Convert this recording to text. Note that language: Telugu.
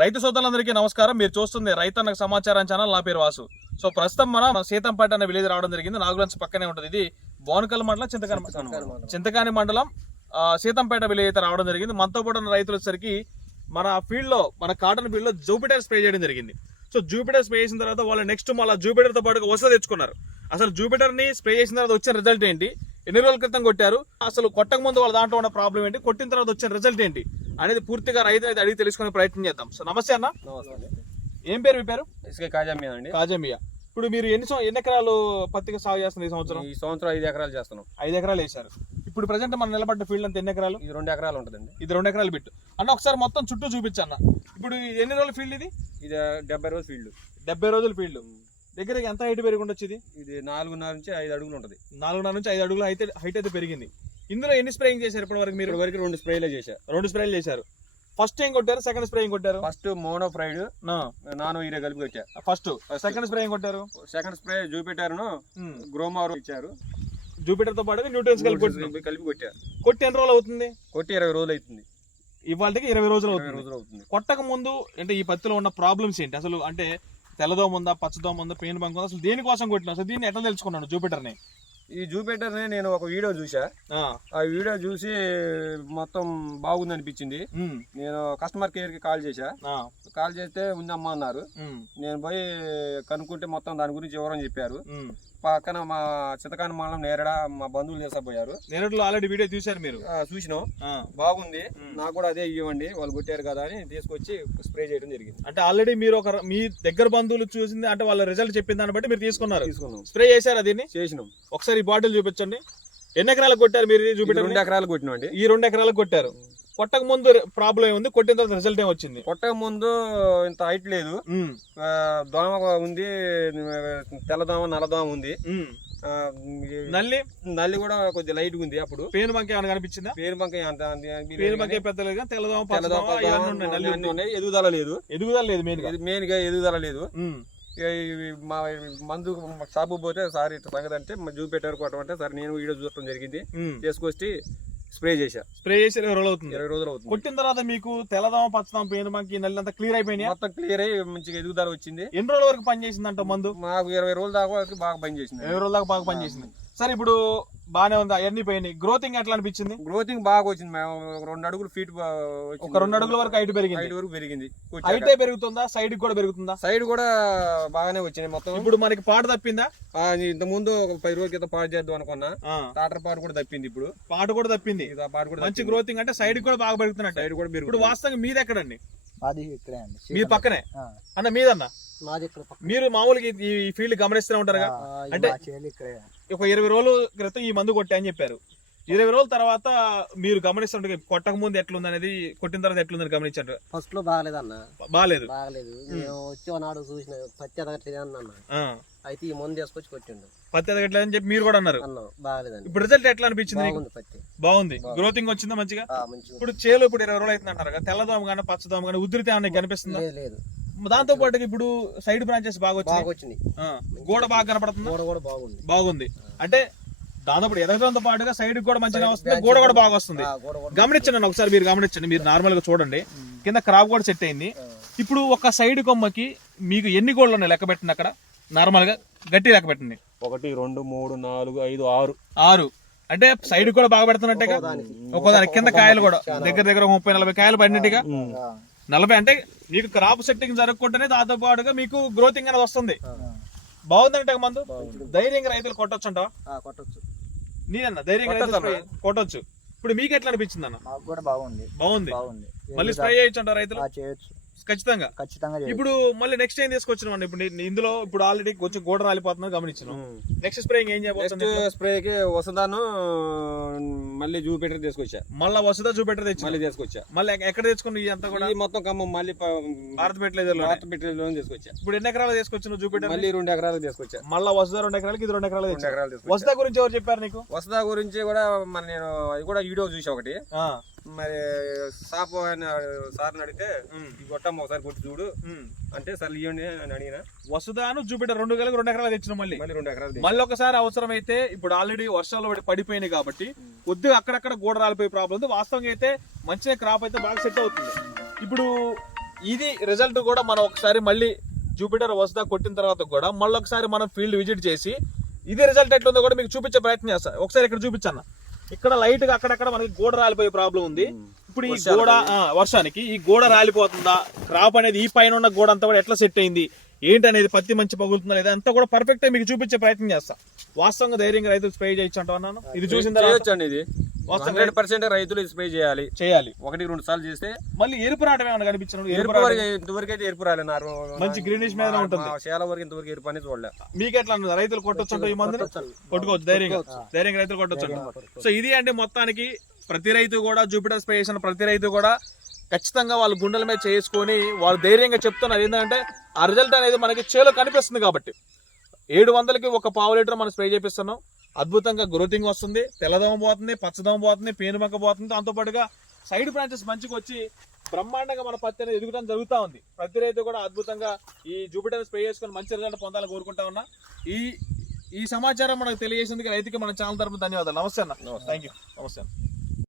రైతు సోదరులందరికీ నమస్కారం. మీరు చూస్తుంది రైతన్నకు సమాచారం ఛానల్. నా పేరు వాసు. సో ప్రస్తుతం మన సీతంపేట అనే విలేజ్ రావడం జరిగింది. నాగులంచ పక్కనే ఉంటుంది. ఇది బోనకల్ మండలం, చింతకాని మండలం సీతంపేట విలేజ్ అయితే రావడం జరిగింది. మనతో పాటు ఉన్న రైతులు వచ్చేసరికి మన ఫీల్డ్ లో, మన కాటన్ ఫీల్డ్ లో జూపిటర్ స్ప్రే చేయడం జరిగింది. సో జూపిటర్ స్ప్రే చేసిన తర్వాత వాళ్ళు నెక్స్ట్ మళ్ళీ జూపిటర్ తో పాటు వసతి తెచ్చుకున్నారు. అసలు జూపిటర్ ని స్ప్రే చేసిన తర్వాత వచ్చిన రిజల్ట్ ఏంటి, ఎన్ని రోజుల క్రితం కొట్టారు, అసలు కొట్టక ముందు వాళ్ళ దాంట్లో ఉన్న ప్రాబ్లం ఏంటి, కొట్టిన తర్వాత వచ్చిన రిజల్ట్ ఏంటి అనేది పూర్తిగా రైతు అయితే అడిగి తెలుసుకునే ప్రయత్నం చేద్దాం. సో నమస్తే అన్న. నమస్తే. ఏం పేరు మీ పేరు? కాజామియా అండి. కాజమియా. ఇప్పుడు మీరు ఎన్ని ఎకరాలు పత్తికి సాగు చేస్తున్నారు ఈ సంవత్సరం? ఈ సంవత్సరం 5 ఎకరాలు చేస్తున్నాం. 5 ఎకరాలు వేశారు. ఇప్పుడు ప్రజెంట్ మనం నిలబడ్డ ఫీల్డ్ అంతా ఎన్ని ఎకరాలు? ఇది 2 ఎకరాలు ఉంటుందండి. ఇది 2 ఎకరాలు బిట్టు అన్న. ఒకసారి మొత్తం చుట్టూ చూపించన్న. ఇప్పుడు ఎన్ని రోజుల ఫీల్డ్ ఇది? ఇది 70 రోజుల ఫీల్డ్. 70 రోజుల ఫీల్డ్. దగ్గరకి ఎంత హైట్ పెరిగి ఉండొచ్చు? ఇది 4.5 నుంచి 5 అడుగులు ఉంటుంది. 4.5 నుంచి 5 అడుగులు హైట్ అయితే పెరిగింది. ఇందులో ఎన్ని స్ప్రేయింగ్ చేశారు ఇప్పటి వరకు? మీరు 2 స్ప్రేలు చేశారు. 2 స్ప్రేలు చేశారు. ఫస్ట్ ఏం కొట్టారు, సెకండ్ స్ప్రే ఏం కొట్టారు? ఫస్ట్ మోనోఫ్రైడ్ నానో యూరియా కలిపి కొట్టారు. ఫస్ట్ సెకండ్ స్ప్రే ఏం కొట్టారు? సెకండ్ స్ప్రే జూపిటర్ గ్రోమార్ ఇచ్చారు. జూపిటర్ తో పాటు న్యూట్రియన్స్ కలిపి కొట్టారు. కొట్టి ఎన్ని రోజులు అవుతుంది? కొట్టి 20 రోజులు అవుతుంది. ఇవాళకి 20 రోజులు అవుతుంది. కొట్టక ముందు అంటే ఈ పత్తిలో ఉన్న ప్రాబ్లమ్స్ ఏంటి అసలు? అంటే తెల్లదోమ ఉందా, పచ్చదోమ ఉందా, పెయిన్ బంక్ ఉందా, అసలు దేనికోసం కొట్టినా? అసలు దీన్ని ఎట్లా తెలుసుకున్నాను జూపిటర్ ని? ఈ జూపిటర్ ని నేను ఒక వీడియో చూసా. ఆ వీడియో చూసి మొత్తం బాగుంది అనిపించింది. నేను కస్టమర్ కేర్ కి కాల్ చేశా. కాల్ చేస్తే ఉందమ్మా అన్నారు. నేను పోయి కనుక్కుంటే మొత్తం దాని గురించి వివరం చెప్పారు. పక్కన మా చింతకాని మండలం నేరడా మా బంధువులు చేసపోయారు. నేరడలో ఆల్రెడీ వీడియో చూసారు మీరు? చూసినాం, బాగుంది. నాకు కూడా అదే ఇవ్వండి, వాళ్ళు కొట్టారు కదా అని తీసుకొచ్చి స్ప్రే చేయడం జరిగింది. అంటే ఆల్రెడీ మీరు మీ దగ్గర బంధువులు చూసింది అంటే వాళ్ళ రిజల్ట్ చెప్పిన దాన్ని బట్టి మీరు తీసుకున్నాం. స్ప్రే చేశారు, దీన్ని చేసినాం. ఒకసారి ఈ బాటిల్ చూపించండి. ఎన్ని ఎకరాలకు కొట్టారు మీరు? చూపించారు. 2 ఎకరాలు కొట్టినాం అండి. ఈ 2 ఎకరాలకు కొట్టారు. కొట్టక ముందు ప్రాబ్లం ఏముంది, కొట్టిన తర్వాత రిజల్ట్ ఏం వచ్చింది? కొట్టక ముందు ఇంత హైట్ లేదు, దోమ ఉంది, తెల్లదోమ నల్లదోమ ఉంది, నల్లి కూడా కొద్దిగా లైట్ ఉంది. అప్పుడు పేను బంక ఏమైనా కనిపించిందా? పేను బంక పెద్దలుగా తెల్లదోమ ఎదుగుదల లేదు. మెయిన్ గా ఎదుగుదల లేదు. మా మందు షాపు పోతే సార్ ఇట్లా సంగతి అంటే చూపెట్టారు కొట్టమంటే సరే నేను వీడియో చూడటం జరిగింది. తీసుకొచ్చి స్ప్రే చేసి 20 రోజులు అవుతుంది. కొట్టిన తర్వాత మీకు తెల్లదోమ, పచ్చదోమ, పేను బంక, నల్లి అంతా క్లియర్ అయిపోయినాయి. మొత్తం క్లియర్ అయ్యి మంచిగా ఎదుగుదల వచ్చింది. ఎన్ని రోజుల వరకు పని చేసిందంట మందు? మాకు 20 రోజుల దాకా బాగా పని చేసింది. 20 రోజుల దాకా బాగా పని చేసింది. సరే, ఇప్పుడు బానే ఉంది, అవన్నీ పోయినాయి. గ్రోతింగ్ ఎట్లా అనిపించింది? గ్రోతింగ్ బాగా వచ్చింది. 2 అడుగులు ఫీట్, ఒక 2 అడుగుల వరకు హైట్ పెరిగింది. హైట్ పెరుగుతుందా, సైడ్ కూడా పెరుగుతుందా? సైడ్ కూడా బాగానే వచ్చింది మొత్తం. ఇప్పుడు మనకి పాట తప్పిందా? ఇంత ముందు ఒక 10 రోజుల క్రితం పాట చేద్దాం అనుకున్నా, టాటర్ పాట కూడా తప్పింది. ఇప్పుడు పాట కూడా తప్పింది. మంచి గ్రోతింగ్ అంటే సైడ్ కూడా బాగా పెరుగుతున్నట్టు. సైడ్ కూడా ఇప్పుడు వాస్తవంగా మీది ఎక్కడండి? అది ఇక్కడే అండి, మీ పక్కనే అన్న. మీదన్నా మీరు మామూలుగా ఈ ఫీల్డ్ గమనిస్తూనే ఉంటారు కదా. అంటే ఒక 20 రోజుల క్రితం ఈ మందు కొట్టా అని చెప్పారు. 20 రోజుల తర్వాత మీరు గమనిస్తుంటే కొట్టక ముందు ఎట్లుంది అనేది, కొట్టిన తర్వాత ఎట్లుందని గమనించారు. ఫస్ట్ లో బాగలేదు అన్న, బాగలేదు. నేను వచ్చి నాడు చూసిన పత్తి ఎదగట్లేదు అన్న. అయితే ఈ మందు తీసుకొచ్చి కొట్టిండు. పత్తి ఎదగట్లేదు అని చెప్పి మీరు కూడా అన్నారు. బాగలేదండి. ఇప్పుడు రిజల్ట్ ఎట్లా అనిపించింది? బాగుంది. గ్రోతింగ్ వచ్చిందా మంచిగా? ఇప్పుడు చేలో ఇప్పుడు 20 రోజులు అవుతుంది అంటారు కదా. తెల్లదోమ కానీ, పచ్చదోమ కానీ, ఉధృతి ఏమన్నా కనిపిస్తుందా? లేదు. దాంతో పాటు ఇప్పుడు సైడ్ బ్రాంచెస్ బాగా వచ్చింది. గోడ బాగా కనపడుతుంది. బాగుంది. అంటే దాదాపు ఎదగడంతో పాటుగా సైడ్ కూడా మంచిగా వస్తుంది, గోడ కూడా బాగా వస్తుంది. గమనించండి ఒకసారి, మీరు గమనించండి. మీరు నార్మల్ గా చూడండి, కింద క్రాప్ కూడా సెట్ అయింది. ఇప్పుడు ఒక సైడ్ కొమ్మకి మీకు ఎన్ని గోడలు ఉన్నాయి లెక్క పెట్టండి. అక్కడ నార్మల్ గా గట్టి లెక్క పెట్టండి. 1 2 3 4 5 6 అంటే సైడ్ కూడా బాగా పెడుతున్నట్టుగా. ఒక్కోదాని కింద కాయలు కూడా దగ్గర 30-40 కాయలు పడినట్టుగా. 40 అంటే మీకు క్రాప్ సెట్టింగ్ జరగకుండానే దాంతో పాటుగా మీకు గ్రోతింగ్ అనేది వస్తుంది. బాగుందంటే మందు ధైర్యంగా రైతులు కొట్టొచ్చు అంటావా? కొట్టొచ్చు. నేనన్నా ధైర్యంగా కొట్టొచ్చు. ఇప్పుడు మీకు ఎట్లా అనిపించింది అన్న? నాకు కూడా బాగుంది. మళ్ళీ స్ప్రే చేయొచ్చు అంటారు రైతులు? చేయొచ్చు ఖచ్చితంగా. ఇప్పుడు మళ్ళీ నెక్స్ట్ ఏం తీసుకొచ్చినాం ఇప్పుడు ఇందులో? ఇప్పుడు ఆల్రెడీ కొంచెం గోడ రాలిపోతున్నది గమనించాను. నెక్స్ట్ స్ప్రేయింగ్ ఏం చేయబోతుంది? స్ప్రేకి వసదాను మళ్ళీ జూపిటర్ తీసుకొచ్చా. మళ్ళీ వసదా జూపిటర్ తెచ్చి మళ్ళీ తీసుకొచ్చా. మళ్ళీ ఎక్కడ తెచ్చుకుని అంతా కూడా? మొత్తం ఖమ్మం మళ్ళీ భారతపెట్టలో తీసుకొచ్చా. ఇప్పుడు ఎన్ని ఎకరాలు తీసుకొచ్చిన జూపిటర్? మళ్ళీ 2 ఎకరాలకు తీసుకొచ్చా. మళ్ళీ వసదా 2 ఎకరాలకి, ఇది 2 ఎకరాలు. వసదా గురించి ఎవరు చెప్పారు నీకు? వసదా గురించి కూడా మరి నేను అది కూడా వీడియో చూసా ఒకటి. మరి సాపు సార్ని అడిగితే కొట్టమ్మ ఒకసారి కొట్టి చూడు అంటే సరే ఇవ్వండి అని అడిగిన. వసుదాను జూపిటర్ 2 ఎకరాలు తెచ్చిన. మళ్ళీ 2 ఎకరాలు మళ్ళీ ఒకసారి అవసరం అయితే, ఇప్పుడు ఆల్రెడీ వర్షాలు పడిపోయినాయి కాబట్టి కొద్దిగా అక్కడక్కడ గోడ రాలిపోయే ప్రాబ్లం ఉంది. వాస్తవంగా అయితే మంచిగా క్రాప్ అయితే బాగా సెట్ అవుతుంది. ఇప్పుడు ఇది రిజల్ట్ కూడా మనం ఒకసారి మళ్ళీ జూపిటర్ వస్తా కొట్టిన తర్వాత కూడా మళ్ళీ ఒకసారి మనం ఫీల్డ్ విజిట్ చేసి ఇది రిజల్ట్ ఎట్లుందో కూడా మీకు చూపించే ప్రయత్నం చేస్తా. ఒకసారి ఇక్కడ చూపించన్న. ఇక్కడ లైట్ గా అక్కడక్కడ మనకి గోడ రాలిపోయే ప్రాబ్లం ఉంది. ఇప్పుడు ఈ గోడ వర్షానికి ఈ గోడ రాలిపోతుందా, క్రాప్ అనేది ఈ పైన ఉన్న గోడ అంతా కూడా ఎట్లా సెట్ అయింది ఏంటి అనేది, పత్తి మంచి పగులుతుందా లేదా అంతా కూడా పర్ఫెక్ట్ మీకు చూపించే ప్రయత్నం చేస్తా. వాస్తవంగా ధైర్యంగా రైతులు స్ప్రే చేయొచ్చు అంటున్నాను. ఇది చూసిన తర్వాత ఇది 100% రైతులు స్ప్రే చేయాలి. 1-2 సార్లు చేస్తే మళ్ళీ ఎరుపు రావడం ఏమైనా కనిపించినప్పుడు ఇంతవరకు అయితే ఎరుపు రాలే. మంచి గ్రీనిష్ మీద ఉంటుంది. చాలా వరకు ఇంతవరకు ఎరుపు అనేది చూడలే. మీకు ఎట్లా అన్నది రైతులు కొట్టొచ్చు ఈ మందుని? కొట్టుకోవచ్చు ధైర్యంగా రైతులు కొట్టొచ్చు. సో ఇది అంటే మొత్తానికి ప్రతి రైతు కూడా జూపిటర్ స్ప్రే చేసిన ప్రతి రైతు కూడా ఖచ్చితంగా వాళ్ళ గుండెల మీద చేసుకొని వాళ్ళు ధైర్యంగా చెప్తున్నారు. ఏంటంటే ఆ రిజల్ట్ అనేది మనకి చేలో కనిపిస్తుంది కాబట్టి 700కి 1/4 లీటర్ మనం స్ప్రే చేపిస్తున్నాం. అద్భుతంగా గ్రోతింగ్ వస్తుంది, తెల్లదోమ పోతుంది, పచ్చదోమ పోతుంది, పేనుమక్క పోతుంది. దాంతోపాటుగా సైడ్ బ్రాంచెస్ మంచిగా వచ్చి బ్రహ్మాండంగా మన పత్తి అనేది ఎదుగుతాం జరుగుతూ ఉంది. ప్రతి రైతు కూడా అద్భుతంగా ఈ జూపిటర్ స్ప్రే చేసుకొని మంచి రిజల్ట్ పొందాలని కోరుకుంటా ఉన్నా. ఈ సమాచారం మనకు తెలియజేసేందుకు రైతుకి మన ఛానల్ తరపున ధన్యవాదాలు. నమస్తే అన్న. Thank you. నమస్తే అన్న.